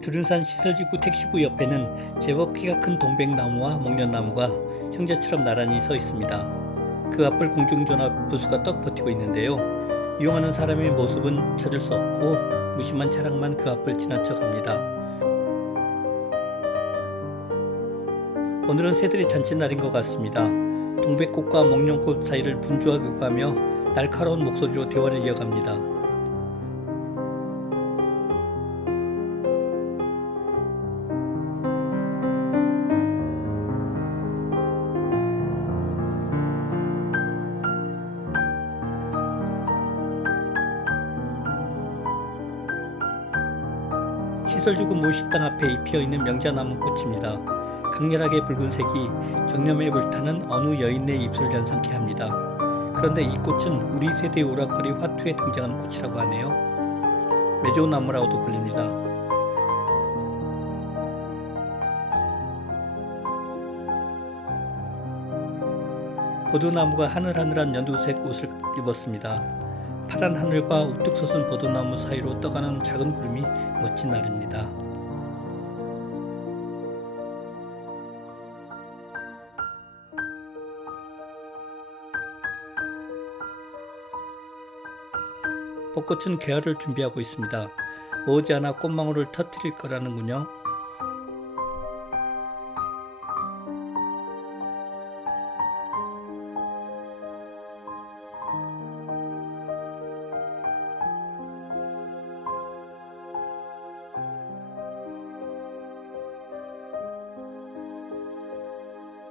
두륜산 시설지구 택시부 옆에는 제법 키가 큰 동백나무와 목련나무가 형제처럼 나란히 서 있습니다. 그 앞을 공중전화 부수가 떡 버티고 있는데요. 이용하는 사람의 모습은 찾을 수 없고 무심한 차량만 그 앞을 지나쳐 갑니다. 오늘은 새들의 잔칫날인 것 같습니다. 동백꽃과 목련꽃 사이를 분주하게 가며 날카로운 목소리로 대화를 이어갑니다. 시설주구 모 식당 앞에 피어있는 명자나무 꽃입니다. 강렬하게 붉은색이 정념에 불타는 어느 여인의 입술을 연상케 합니다. 그런데 이 꽃은 우리 세대의 오락거리 화투에 등장하는 꽃이라고 하네요. 메조나무라고도 불립니다. 보드나무가 하늘하늘한 연두색 옷을 입었습니다. 파란 하늘과 우뚝 솟은 보드나무 사이로 떠가는 작은 구름이 멋진 날입니다. 벚꽃은 개화를 준비하고 있습니다. 머지않아 꽃망울을 터뜨릴 거라는군요.